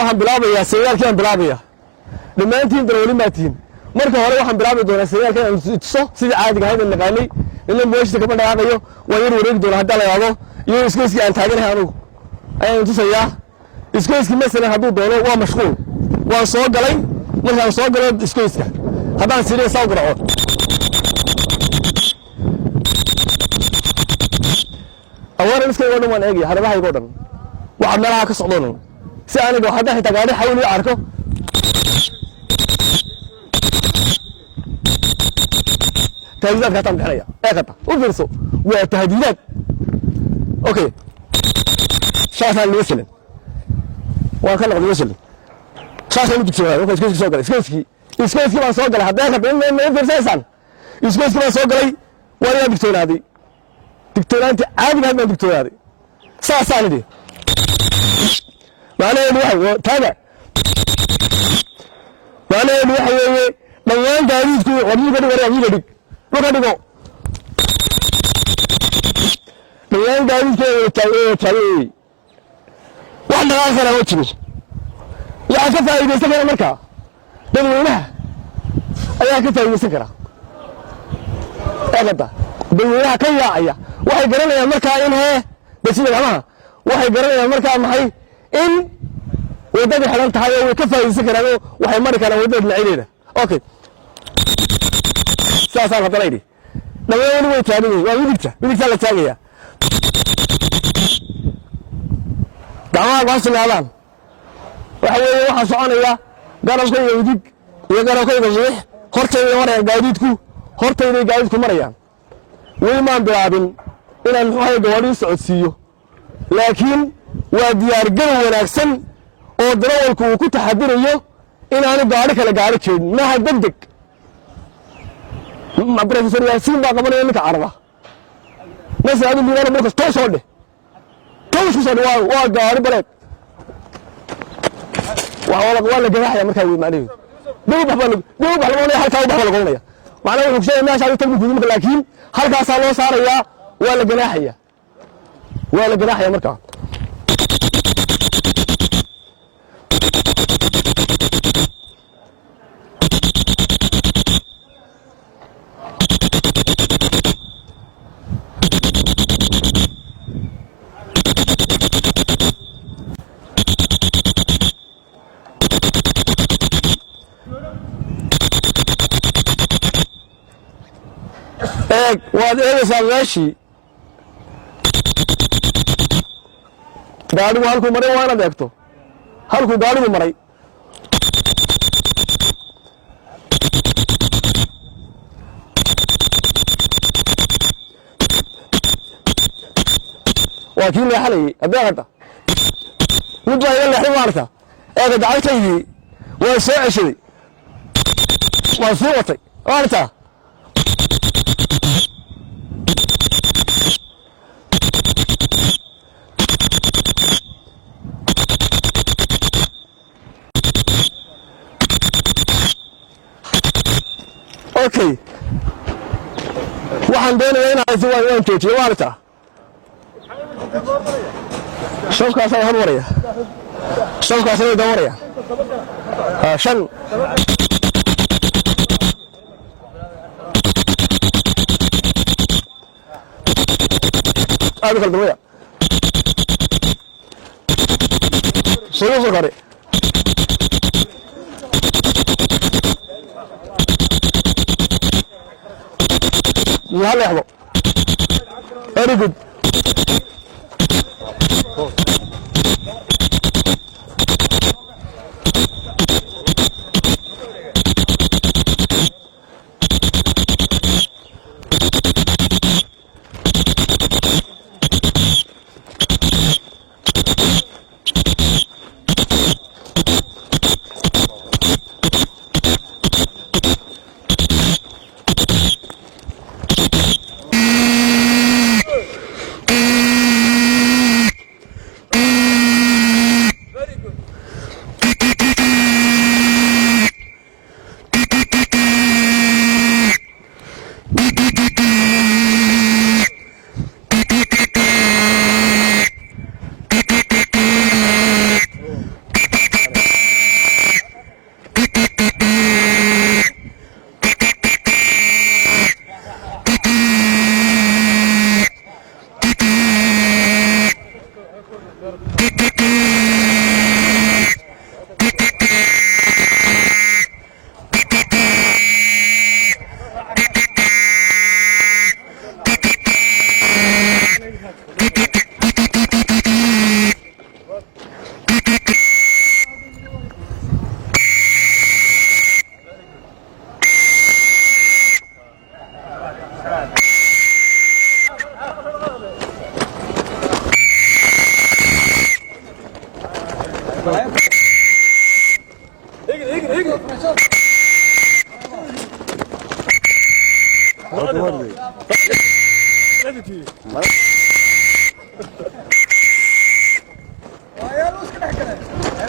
waxaan bilaabayaa sayaalkii bilaabaya dhammaantiin darawalin baa tihiin marka hore waxaan bilaabi doonaa sayaalkii aan tuso sidii caadiga ahayd aan naqaanay in mooshta ka bandhaqayo waan yar wareegi doonaa hadda la yaabo iyo iskooskii aan taaganahay anigu ayaan tusayaa iskooskii mesela hadduu doono waa mashquul waan soo galay markaan soo galo iskooska haddaan sidii soo garaco awaan iska wadon waan eegay hareerahayga dhan waxa meelaha ka socdaan si aniga hadda xitaa gaari xawli arko تهديدات كاتم بحرية كاتا وفرسو وتهديدات اوكي شاشة اللي وصل وكان اللي وصل شاشة اللي بتشوفها اوكي اسكيسكي سوقلي اسكيسكي ما سوقلي حتى كاتم ما يفرسان اسكيسكي ما سوقلي ولا دكتور هذه دكتور انت عادي ما دكتور هذه ساعة دي معنا الوحي تابع معنا الوحي لوان داريسكو ومي بدي Look at it. The young guy is carry. What the answer I watch me? Yeah, I can tell you the second America. Then we know. I can tell you the second. Agata. The way I can lie. Why get America in here? The cinema. Why get America in? We don't have time. We can tell you the second. Why America and we don't okay. ساسا قطريدي دغيون وي تاغي ويدكتا لا تاغيا دعوا واسلالان waxa soconaya garabkayga widig iyo garabkayga wiix hortayda maraya gaadiidku marayaan way maan bilaabin inaan waxay gawaadhi socodsiiyo laakiin waa diyaar garow wanaagsan oo darawalku uu ku taxadirayo inaan gaari kale gaari jeedin ma degdeg ما بروفيسور ياسين بقى قبل يومك عرضه ناس هذول اللي ورا بروفيسور توش وده توش وصل وقارب بريك ولا جراح يا مركبي مالي دوب حلواني حلقة وبحول قولنا معناه إنه شيء الناس عايز تبني كذي لكن حلقة صار صار يا ولا جراح يا مركب وهذا إيه ساماشي دارو هالكو مري وانا دكتو هالكو دارو مري وكيل حالي أبيعته وجا يلا حوارته هذا دعيتي وساعة شيء وصوتي وارته اوكي waxaan doonayaa inaan soo waan joojiyo waarta showkaas ay hormaraya showkaas ay dooraya shan aad kala duwaya soo qore يلا يحبو very good Hadi.